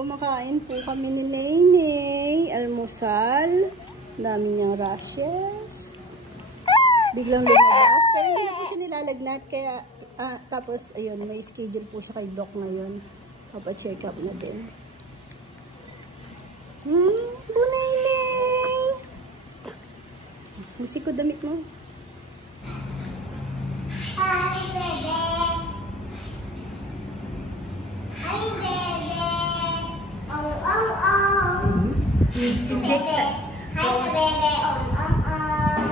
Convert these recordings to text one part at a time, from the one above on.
Kumakain po kami ni Naynay. Almusal. Dami niyang rashes. Biglang lumabas. Pero hindi na po siya nilalagnat. Kaya, tapos, ayun, may schedule po siya kay Doc ngayon. Papa-check up na din. Naynay! Misi ko damit mo. Hi, bebe. Hi, bebe. Bebe. Hi, bebe.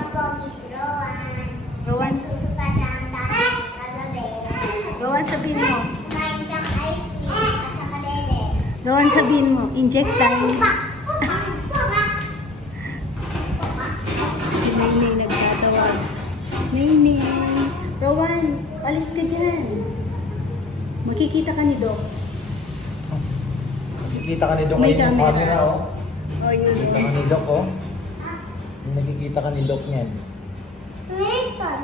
Pogis Rowan. Rowan, Susuka siya ang dami kagabi. Rowan, sabihin mo. Kumain siyang ice cream at saka dede. Rowan, sabihin mo. Inject time. Si Naynay nagtatawag. Naynay. Rowan, alis ka dyan. Makikita ka ni Doc. Nakikita ka ni Doc May ngayon yung camera. camera, oh. Oh, yun. Nakikita ka ni Doc, oh. Nakikita ka ni Doc niyan. Menton.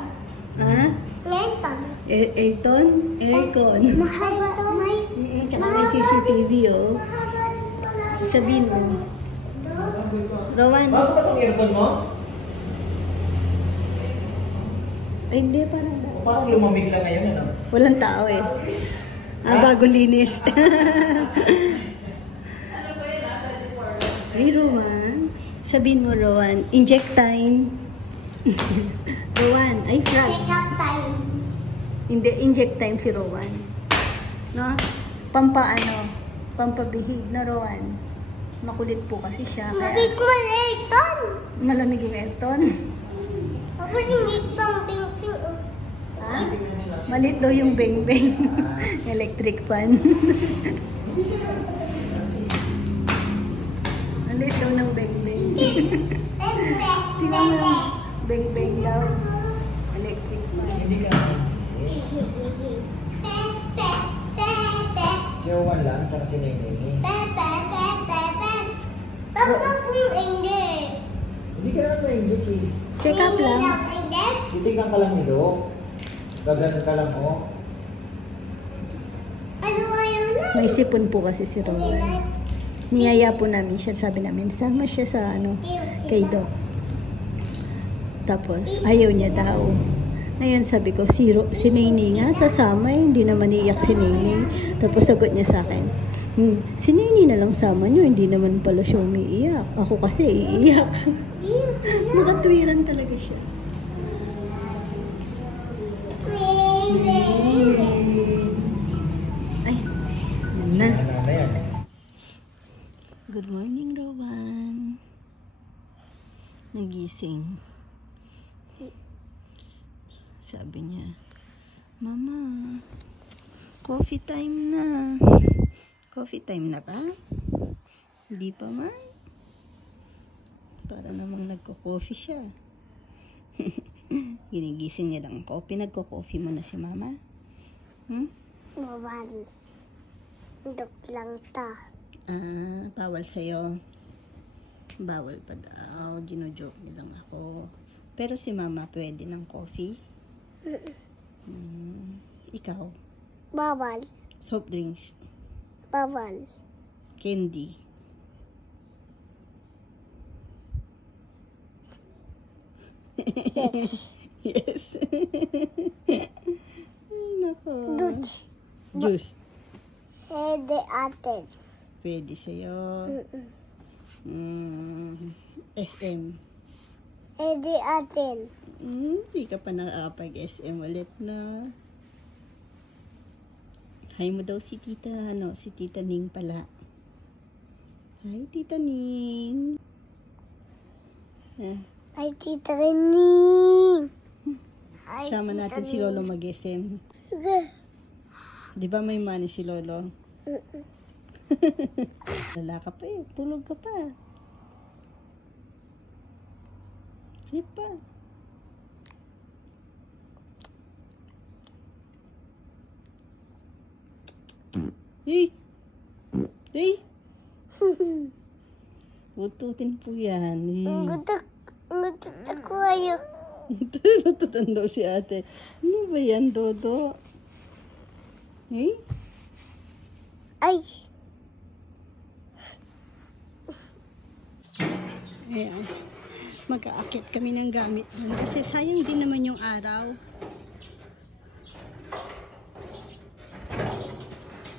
Ha? Menton. Ayrton? Aircon. Mahal ito. Tsaka may CCTV, oh. Sabihin mo. Rowan. Bago ba itong earphone mo? Ay, hindi, parang Parang lumamig lang ngayon, ano? walang tao eh. Bago linis. Hey, Rowan. Sabihin mo, Rowan. Inject time. Rowan. Ay, frog. Check up time. Hindi, inject time si Rowan. No? Pampabihig na Rowan. Makulit po kasi siya. Mabig mo na ito. Malamig yung Elton. Ako hindi pang ping-ping. Ha? Malit daw yung beng-beng. Electric fan. Malit daw ng beng-beng. Tingnan mo yung beng-beng daw. Electric fan. Hindi ka. Si Owan lang, tsaka si Naynay. Bakit kung hindi? Hindi ka naman ma-inject, eh. Check up lang. Titignan ka lang ni Doc. Gaganon ka lang, oh. Ano ayaw na? May sipon po kasi si Rowan. Niyaya po namin siya. Sabi namin, sama siya sa kay Doc. Tapos, ayaw niya daw. Ngayon sabi ko, si Naynay nga sasama, hindi naman iiyak si Naynay. Tapos sagot niya sa akin, si Naynay na lang sama niyo, hindi naman pala siya umiiyak. Ako kasi iiyak. Nakatwiran talaga siya. Ay, yan na. Ano yan? Good morning, Rowan. Nagising. Sabi niya, Mama, coffee time na. Coffee time na ba? Hindi pa man. Para namang nagko-coffee siya. Ginigising niya lang ang coffee. Nagko-coffee mo na si Mama? Bawal. Dok lang ta. Bawal sa'yo. Bawal pa daw. Gino-joke niya lang ako. Pero si Mama pwede ng coffee? Ikaw? Bawal. Soft drinks? Bawal. Candy? Yes. Yes. Ay, nako. Dutch. Juice? Hede atin. Pwede sa'yo. SM? Hede atin. Hindi ka pa nakakapag-SM ulit na. Hi mo daw si Tita, si Tita Ning pala. Hi, Tita Ning. Ay, Tita Rini. Sama natin si Lolo mag-SM. Di ba may money si Lolo? Lala ka pa eh. Tulog ka pa. Sleep pa. Hey! Hey! Bututin po yan. Ngutot ako ayo. Bututan daw si ate. Ano ba yan, Dodo? Hey? Ay. Ayan. Mag-aakit kami ng gamit doon. Kasi sayang din naman yung araw.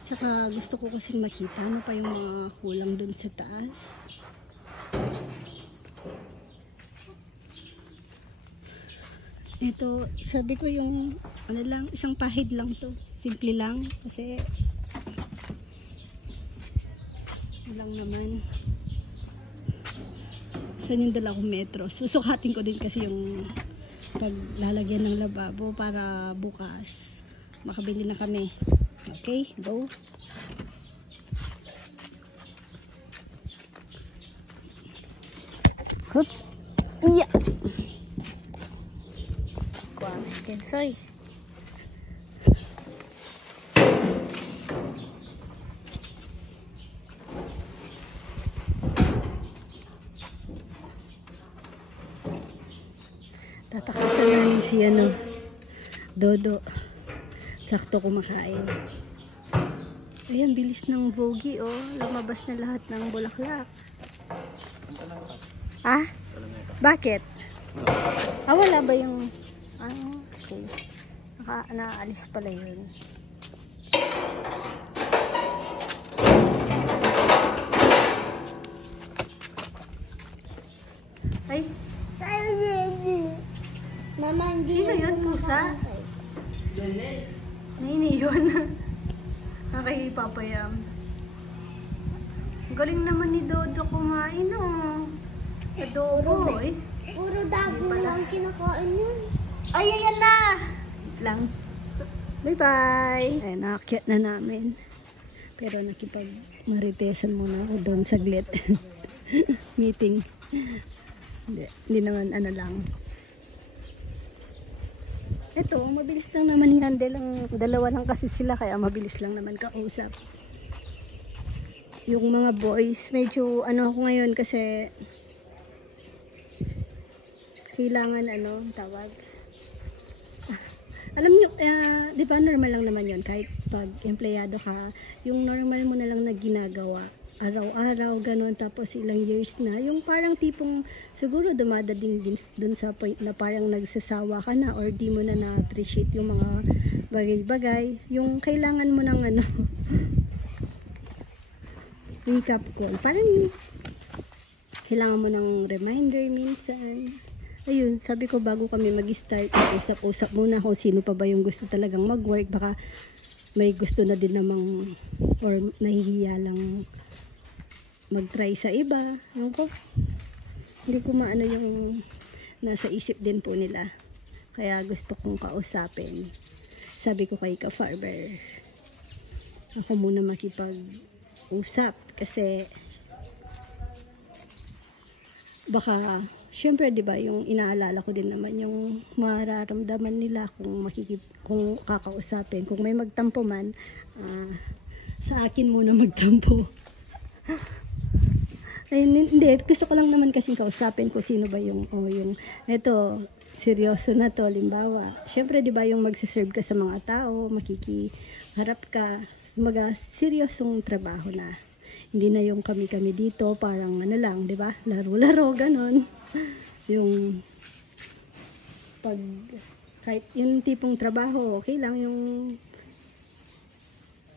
Tsaka gusto ko kasi makita ano pa yung mga kulang doon sa taas. Ito, sabi ko yung ano lang, isang pahid lang to. Simple lang kasi lang naman. So yung 2 metros. Susukatin ko din kasi yung paglalagyan ng lababo para bukas makabili na kami. Okay, go. Oops. Iya. Soy. Tatakasan namin si Dodo. Sakto kumakain. Ayan, bilis ng Vogie, oh. Lumabas na lahat ng bulaklak. Ah? Bakit? Wala ba yung... okay. Naalis pala yun. Ay! Mama, hindi Sino yun? Pusa? Naini yun. Kay Papa Yam. Galing naman ni Dodo kumain, oh. Adobo, eh. Puro dago lang kinakain yun. Ay, ayan na! Lang. Bye-bye! Ay, nakakyat na namin. Pero nakipag-maritesan muna ako doon saglit. Meeting. Hindi naman ano lang. Ito, mabilis lang naman i-handle. Dalawa lang kasi sila, kaya mabilis lang naman kausap. Yung mga boys, medyo ano ako ngayon kasi kailangan tawag. Alam nyo, di ba normal lang naman yun kahit pag empleyado ka, yung normal mo na lang na ginagawa araw-araw, ganun, tapos ilang years na, yung parang tipong siguro dumadating din dun sa point na parang nagsasawa ka na or di mo na na-appreciate yung mga bagay-bagay, yung kailangan mo ng wake up call, parang kailangan mo ng reminder minsan. Ayun, sabi ko bago kami mag-start, usap-usap muna kung sino pa ba yung gusto talagang mag-work, baka may gusto na din namang or nahihiya lang mag-try sa iba. Ano ko? Hindi ko maano yung nasa isip din po nila. Kaya gusto kong kausapin. Sabi ko kay Ka-Farber, ako muna makipag-usap kasi baka syempre 'di ba yung inaalala ko din naman yung mararamdaman nila kung kakausapin, kung may magtampo man, sa akin muna magtampo. Ay, hindi, gusto ko lang naman kasing kausapin kung sino ba yung eto, seryoso na to, limbawa. Syempre, di ba yung magsiserve ka sa mga tao, makikiharap ka, seryosong trabaho na. Hindi na yung kami-kami dito, parang ano lang, di ba? Laro-laro, ganon. Yung kahit yung tipong trabaho, okay lang yung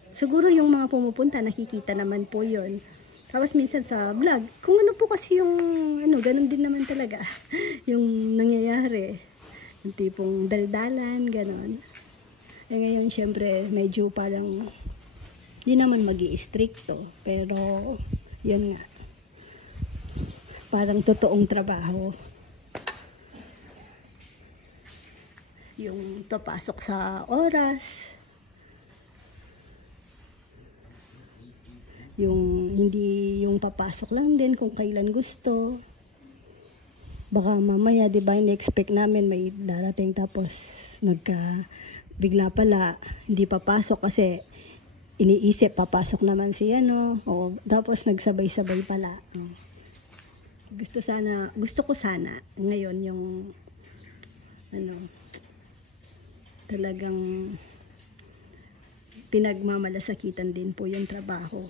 siguro yung mga pumupunta, nakikita naman po yun. Tapos minsan sa vlog, kung ano po kasi yung ganun din naman talaga yung nangyayari. Yung tipong daldalan, ganon. Eh ngayon, syempre, medyo parang di naman mag-i-stricto. Pero, yun nga. Parang totoong trabaho. Yung papasok sa oras. Yung hindi yung papasok lang din kung kailan gusto. Baka mamaya, di ba, in-expect namin may darating tapos bigla pala hindi papasok kasi iniisip papasok naman si o tapos nagsabay-sabay pala. Gusto ko sana ngayon yung talagang pinagmamalasakitan din po yung trabaho.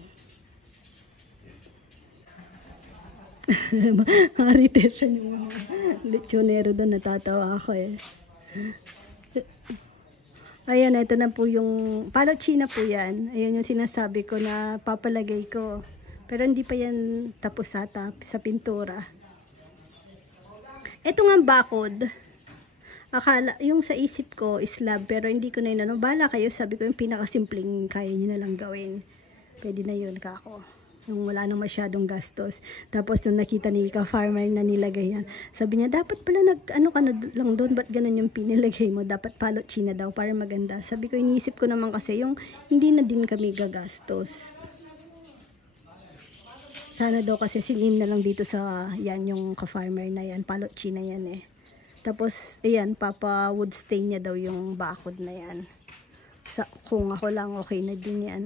Maritesan yung mga lechonero doon, natatawa ako eh. Ayan, ito na po yung palochina po yan. Ayan yung sinasabi ko na papalagay ko. Pero hindi pa yan tapos sa pintura. Ito nga bakod. Akala, yung sa isip ko slab, pero hindi ko na yun. Bala kayo, sabi ko yung pinakasimpleng kaya nyo na lang gawin. Pwede na yun kako. Yung wala nang masyadong gastos. Tapos nung nakita ni ka-farmer na nilagay yan, sabi niya, dapat pala ano ka na lang doon, ba't ganun yung pinilagay mo? Dapat palochina daw para maganda. Sabi ko, iniisip ko naman kasi yung hindi na din kami gagastos. Sana daw kasi silin na lang dito sa yan yung ka-farmer na yan, palochina yan eh. Tapos ayan, papa wood stain niya daw yung bakod na yan. Kung ako lang okay na din yan.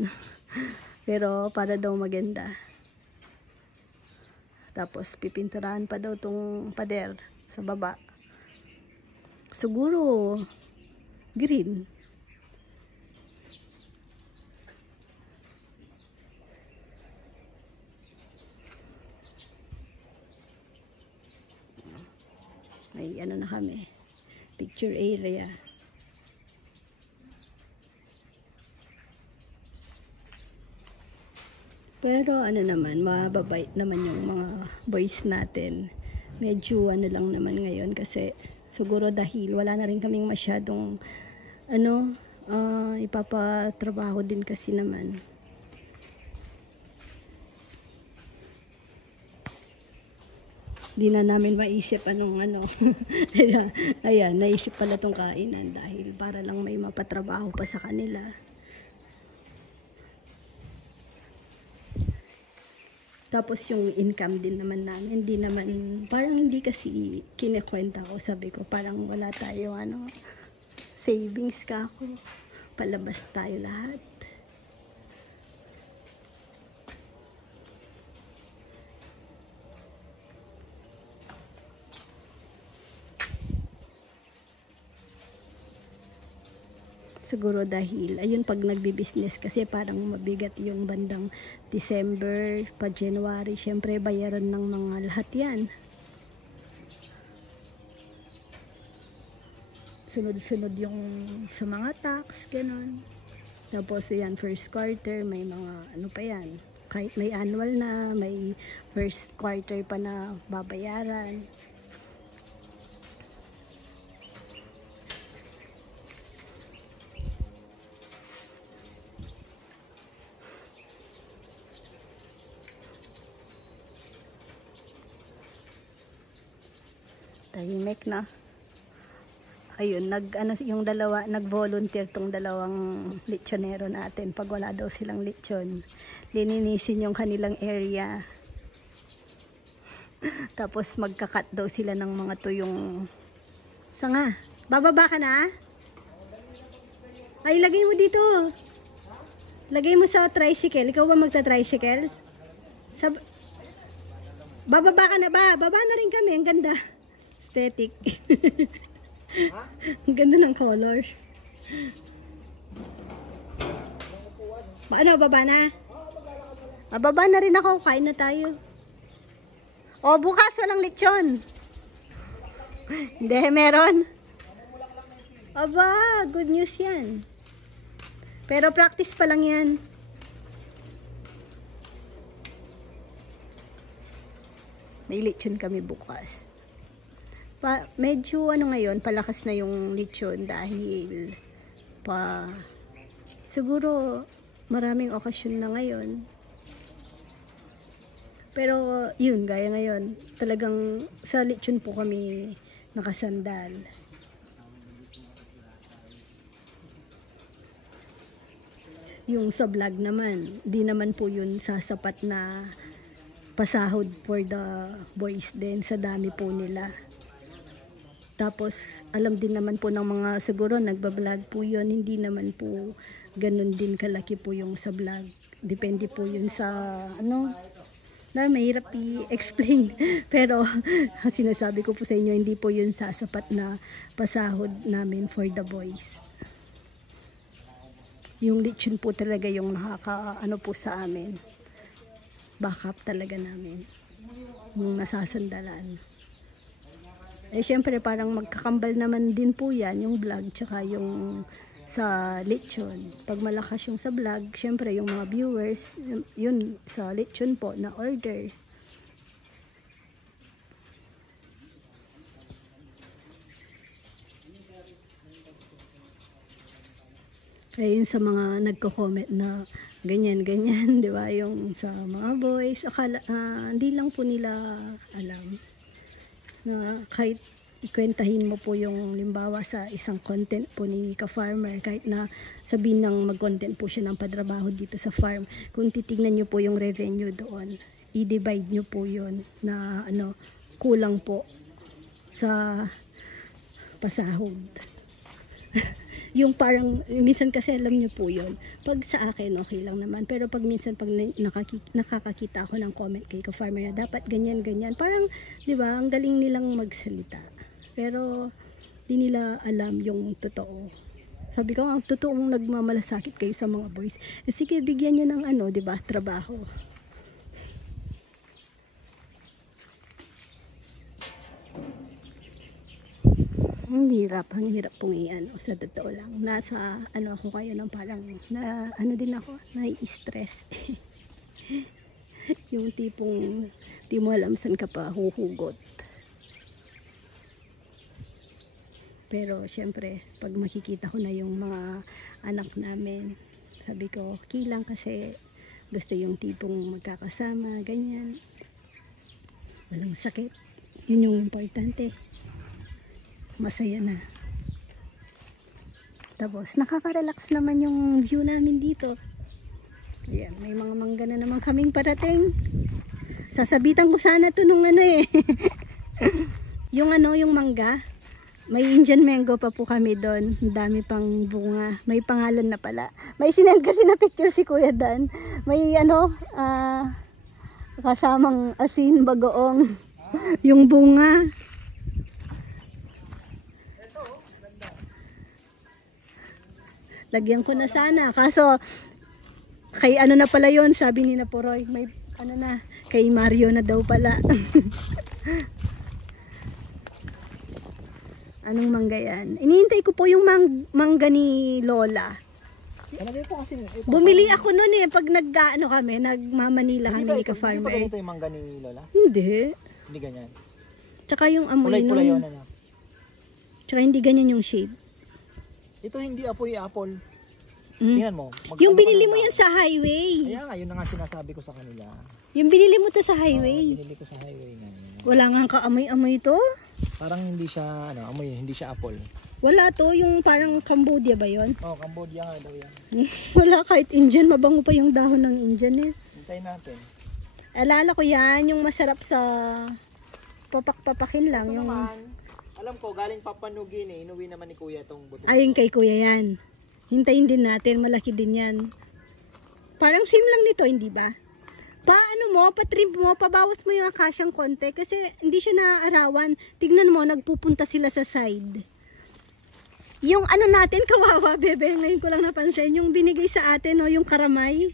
Pero para daw maganda. Tapos pipinturahan pa daw tong pader sa baba. Siguro green. May ano na kami. Picture area. Pero ano naman, mababait naman yung mga boys natin. Medyo ano lang naman ngayon kasi siguro dahil wala na rin kaming masyadong ipapatrabaho din kasi naman. Di na namin maisip anong ayan, naisip pala tong kainan dahil para lang may mapatrabaho pa sa kanila. Tapos yung income din naman namin, hindi naman, parang hindi kasi kinikwenta ko, sabi ko, parang wala tayo, savings ka ako, palabas tayo lahat. Siguro dahil, ayun pag nagbi-business kasi parang mabigat yung bandang December, pa January, syempre bayaran ng mga lahat yan. Sunod-sunod yung sa mga tax, ganun. Tapos yan, first quarter, may mga ano pa yan. Kahit may annual na, may first quarter pa na babayaran. Tahimik na. Ayun, yung dalawa, nag-volunteer tong dalawang lechonero natin. Pag wala daw silang lechon, lininisin yung kanilang area. Tapos magkakat daw sila ng mga tuyong sanga. Bababa ka na? Ay, lagay mo dito. Lagay mo sa tricycle. Ikaw ba magta-tricycle? Bababa ka na ba? Baba na rin kami. Ang ganda. Aesthetic. Ang ganda ng color. Ano, baba na? Baba na rin ako. Kain na tayo. O, bukas walang lechon. Hindi, meron. Aba, good news yan. Pero practice pa lang yan. May lechon kami bukas. Medyo ngayon, palakas na yung lechon dahil siguro maraming okasyon na ngayon. Pero yun, gaya ngayon, talagang sa lechon po kami nakasandal. Yung sa vlog naman, di naman po yun sasapat na pasahod for the boys din, sa dami po nila. Tapos, alam din naman po ng mga siguro nagbablog po yun, hindi naman po ganun din kalaki po yung sa vlog. Depende po yun sa, mahirap i-explain. Pero, sinasabi ko po sa inyo, hindi po yun sasapat na pasahod namin for the boys. Yung lechon po talaga yung po sa amin. Backup talaga namin. Nung nasasandalan. Eh, syempre, parang magkakambal naman din po yan, yung vlog, tsaka yung sa lechon. Pag malakas yung sa vlog, syempre, yung mga viewers, yun sa lechon po, na order. Kaya yun sa mga nagko-comment na ganyan, di ba? Yung sa mga boys, akala, hindi lang po nila alam na kahit ikwentahin mo po yung limbawa sa isang content po ni ka-farmer, kahit na sabihin ng mag-content po siya ng padrabaho dito sa farm, kung titignan nyo po yung revenue doon, i-divide nyo po yun na kulang po sa pasahod. Yung parang, minsan kasi alam nyo po yun, pag sa akin okay lang naman, pero pag minsan pag nakakakita ako ng comment kay ka-farmer na dapat ganyan, parang, di ba, ang galing nilang magsalita, pero di nila alam yung totoo. Sabi ko, ang totoong nagmamalasakit kayo sa mga boys, sige, bigyan nyo ng di ba, trabaho. Ang hirap pong iyan, sa totoo lang. Nasa, ako kayo ng parang, din ako, nai-stress. Yung tipong, di mo alam saan ka pa huhugot. Pero, syempre, pag makikita ko na yung mga anak namin, sabi ko, okay lang kasi, gusto yung tipong magkakasama, ganyan. Walang sakit. Yun yung importante. Masaya na. Tapos, nakaka-relax naman yung view namin dito. Ayan, may mga mangga na naman kaming parating. Sasabitan ko sana ito nung yung mangga. May Indian mango pa po kami doon. Dami pang bunga. May pangalan na pala. May sinend kasi na picture si Kuya Dan. May kasamang asin, bagoong. Yung bunga. Lagyan ko na sana. Kaso, kay na pala yon, sabi ni Naporoy. May kay Mario na daw pala. Anong mangga yan? Iniintay ko po yung mangga ni Lola. Bumili ako nun pag nagmamanila kami ni ka-farmer. Hindi ba ganito yung mangga ni Lola? Hindi. Hindi ganyan. Tsaka yung amoy Kulay yun, Tsaka hindi ganyan yung shape. Ito hindi apoy apple. Tingnan mo. Yung binili mo yan sa highway. Kaya nga, yun na nga sinasabi ko sa kanila. Yung binili mo to sa highway. Binili ko sa highway na. Wala nga kaamoy-amoy to. Parang hindi siya, amoy, hindi siya apple. Wala to, yung parang Cambodia ba yon? Cambodia nga daw yan. Wala, kahit Indian, mabango pa yung dahon ng Indian Hintayin natin. Alala ko yan, yung masarap sa papak-papakin lang. Ito yung naman, alam ko, galing Papua New Guinea, inuwi naman ni Kuya itong buto. Ayun kay Kuya yan. Hintayin din natin, malaki din yan. Parang same lang nito, hindi ba? Patrim mo, pabawas mo yung akasyang konti kasi hindi siya naaarawan. Tignan mo, nagpupunta sila sa side. Yung natin, kawawa, bebe, ngayon ko lang napansin, yung binigay sa atin, yung karamay.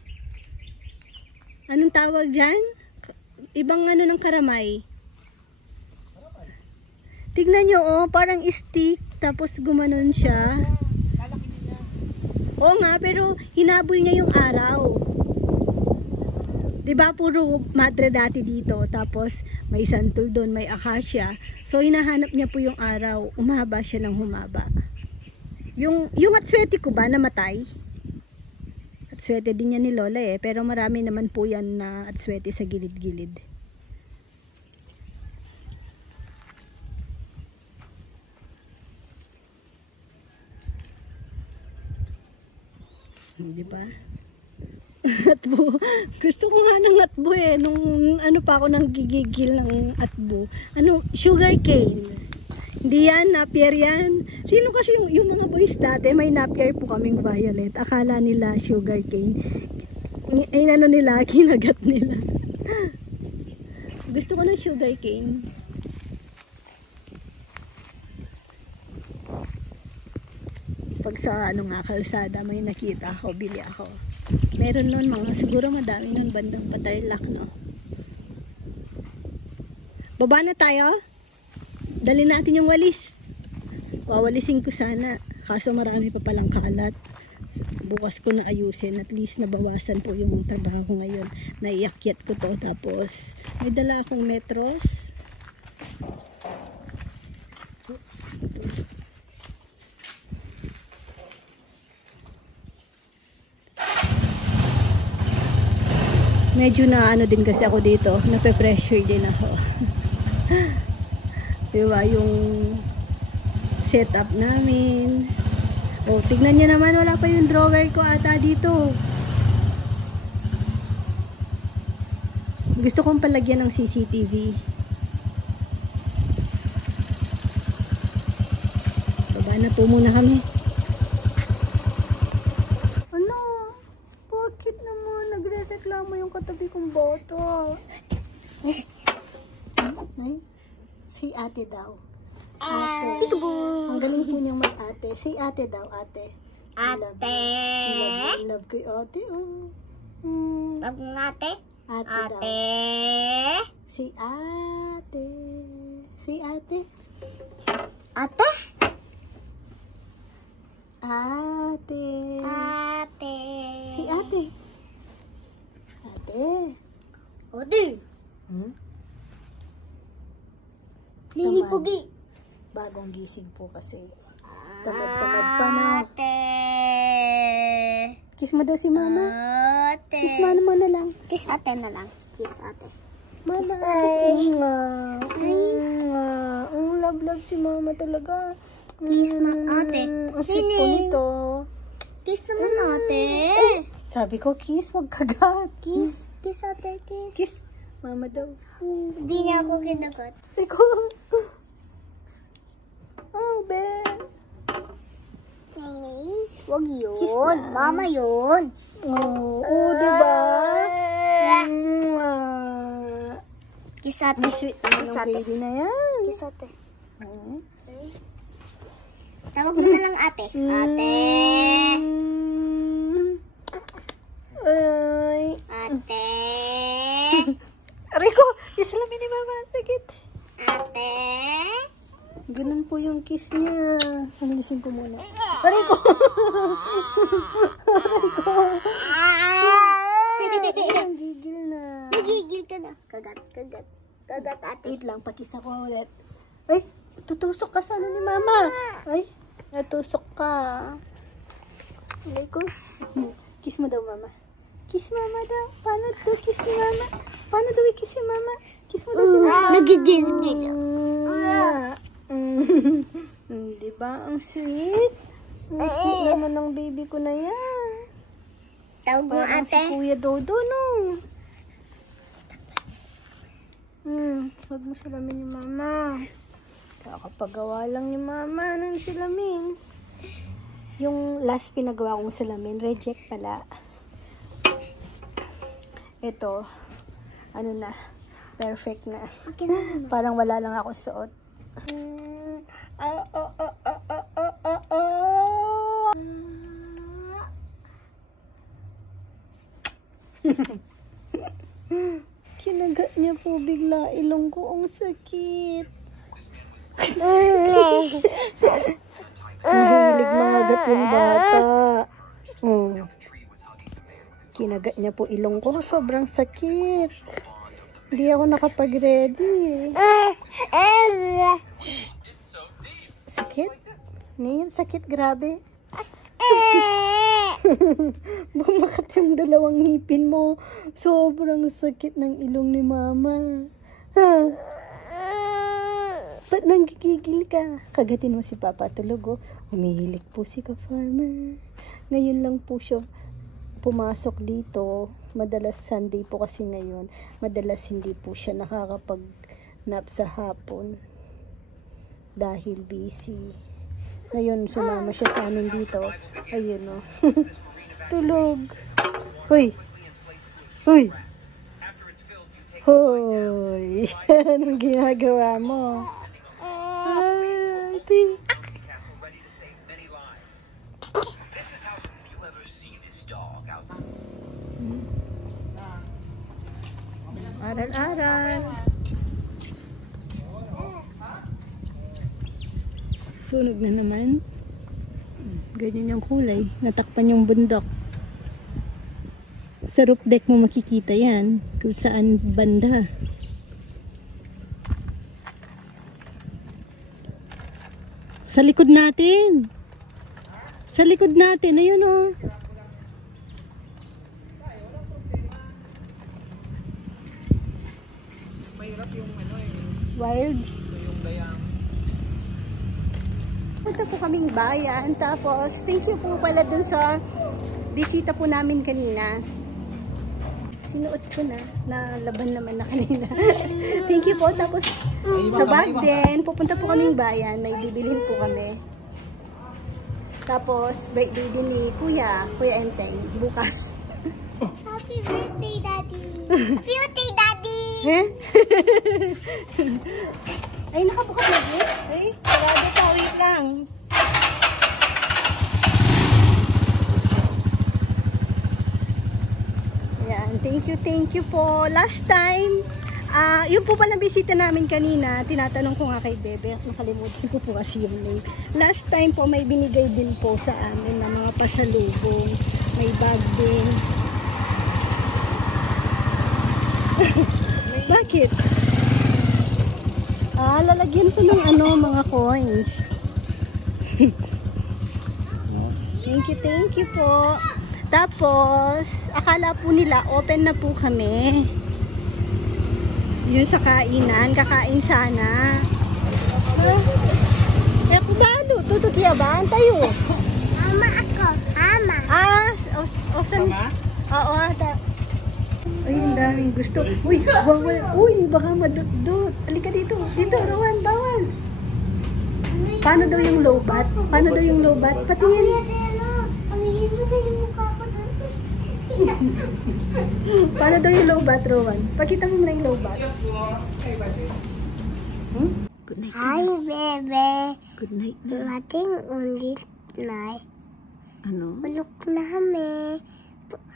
Anong tawag dyan? Ibang ng karamay. Tignan nyo, parang stick, tapos gumanon siya. Oo nga, pero hinabol niya yung araw. Diba, puro madre dati dito, tapos may santol doon, may akasya. So, hinahanap niya po yung araw, umahaba siya ng humaba. Yung atswete ko ba, namatay? Atswete din yan ni Lola pero marami naman po yan na atswete sa gilid-gilid. Di ba? Atbo. Gusto ko nga ng atbo nung pa ako nang gigigil ng atbo. Sugar cane. Hindi yan, napier yan. Sino kasi yung mga boys dati, may napier po kaming violet. Akala nila sugar cane. Nila, kinagat nila. Gusto ko ng sugar cane. Pag sa kalsada may nakita ako, bili ako. Meron nun siguro madami nun bandang Patarlac, no? Baba na tayo. Dali natin yung walis. Wawalisin ko sana. Kaso marami pa palang kalat. Bukas ko na ayusin. At least nabawasan po yung trabaho ko ngayon. Naiakyat ko to. Tapos may dala akong metros. Medyo na ano din kasi ako dito, nape-pressure din ako. Diba, yung setup namin. Oh, tignan nyo naman, wala pa yung drawer ko ata dito. Gusto kong palagyan ng CCTV. Baba na po muna kami. Nagre-reklamo yung katabi kong boto. Ay, si ate daw. Ate. Ang galing po niyang mag-ate. Si ate daw, ate. Ate. Love ko yung ate. Love ng ate? Ate daw. Si ate. Si ate. Ate? Ate. Ate. Si ate. Ate. Ate. Nini Pugi. Bagong gising po kasi. Tamad-tamad pa na. Ate. Kiss mo daw si mama. Ate. Kiss mama mo na lang. Kiss ate na lang. Kiss ate. Mama, Kiss kiss nga. Love si mama talaga. Kiss ma ate. Ang sweet po nito. Kiss naman ate. Sabi ko, kiss, wag kagat. Kiss. Kiss ate, kiss. Kiss. Mama daw. Hindi niya ako kinagat. Iko. Oh, be. Wag yun. Kiss na. Mama yun. Oh, diba? Kiss ate. Sweet naman Kiss ng ate. baby na yan. Kiss ate. Tawag mo na lang ate. Ate. Ay. Ate. Aray ko, isalamin ni mama. Sakit. Ate. Ganun po yung kiss niya. Panilising ko muna. Aray ko. Aray ko. Ang gigil na. Nagigil ka na. Kagat, kagat. Kagat ate. Wait lang, pakisa ko ulit. Ay, tutusok ka sa ano ni mama. Ay, natusok ka. Aray ko. Kiss mo daw mama. Kiss mama daw. Paano daw kiss ni mama? Paano daw i-kiss si mama? Kiss mo daw si mama. Nagigil. Diba? Ang sweet. Ang sweet naman ng baby ko na yan. Tawag mo Parang ate. si Kuya Dodo, no? Huwag mo salamin yung mama. Kakapagawa lang ni mama ng salamin. Yung last pinagawa kong salamin, reject pala. Ito, ano na, perfect na. Okay na. Parang wala lang ako suot. Kinagat niya po bigla, ilong ko ang sakit. Nahilig mangagat yung bata. Kinagat niya po ilong ko, sobrang sakit. Hindi ako nakapag-ready. Sakit? Ngayon, sakit, grabe. Bumakat yung dalawang ngipin mo. Sobrang sakit ng ilong ni mama. Ba't nanggigigil ka? Kagatin mo si Papa tulog, oh. Umihilig po si ka-farmer. Ngayon lang po siya pumasok dito. Madalas Sunday po kasi ngayon. Madalas hindi po siya nakakapag-nap sa hapon. Dahil busy. Ngayon, sumama siya sa amin dito. Ayun, oh. Tulog. Hoy! Hoy! Hoy! Anong ginagawa mo? Ate! Aral-aral. Sunog na naman. Ganyan yung kulay. Natakpan yung bundok. Sa roof deck mo makikita yan. Kung saan banda. Sa likod natin. Sa likod natin. Ayun o. Mahirap yung Wild. yung dayang. Punta po kaming bayan. Tapos, thank you po pala dun sa bisita po namin kanina. Sinuot ko na. Nalaban naman na kanina. Thank you po. Tapos, sa Bagden, pupunta po kaming bayan. May bibilhin po kami. Tapos, birthday din ni Kuya Enteng. Bukas. Happy birthday, Daddy. Happy birthday, Daddy. Eh? Ay, nakabukas na din? Ay, sarado pa. Wait lang. Ayan, thank you po. Last time, yung po palang bisita namin kanina, tinatanong ko nga kay Bebe, nakalimutan ko po kasi yung name. Last time po, may binigay din po sa amin ng mga pasalubong. May bag din. Bakit? Lalagyan ko ng mga coins. Thank you po. Tapos, akala po nila open na po kami. Yun sa kainan, kakain sana. Eh, kung gaano, tututya ba? Antayo. Mama ako. Mama. Saan? Oo, ata. Ay, ang daming gusto. Uy, bawal. Uy, baka madot-dot. Halika dito. Dito, Rowan, bawal. Paano daw yung lowbat? Paano daw yung lowbat? Patingin. Pangingin mo na yung mukha ko doon. Paano daw yung lowbat, Rowan? Pakita mo na yung lowbat. Good night. Hi, Bebe. Good night na. Mating ulit na. Ano? Ulok na kami.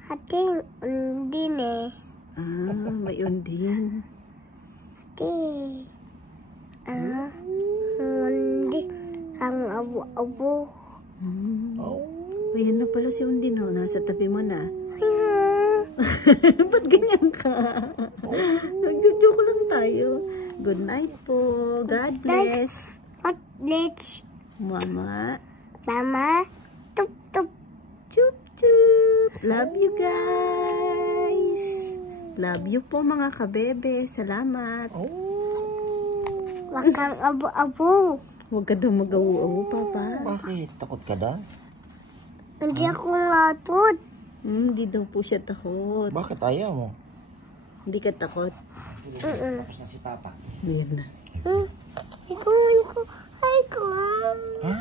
Hating undin eh. May undin. Hati. Undi. Ang abo-abo. Ayan na pala si undin, no? Nasa tabi mo na. Ba't ganyan ka? Nag-joke lang tayo. Good night po. God bless. What blitz? Mama. Mama. Tup tup. Chup chup. Love you guys. Love you po mga kabebe. Salamat. Wag kang abo-abo. Huwag ka daw mag-awu-awu, Papa. Bakit? Takot ka daw? Hindi ako matut. Hindi daw po siya takot. Bakit ayaw mo? Hindi ka takot. Tapos na si Papa. Ayan na. Ikaw. Ha?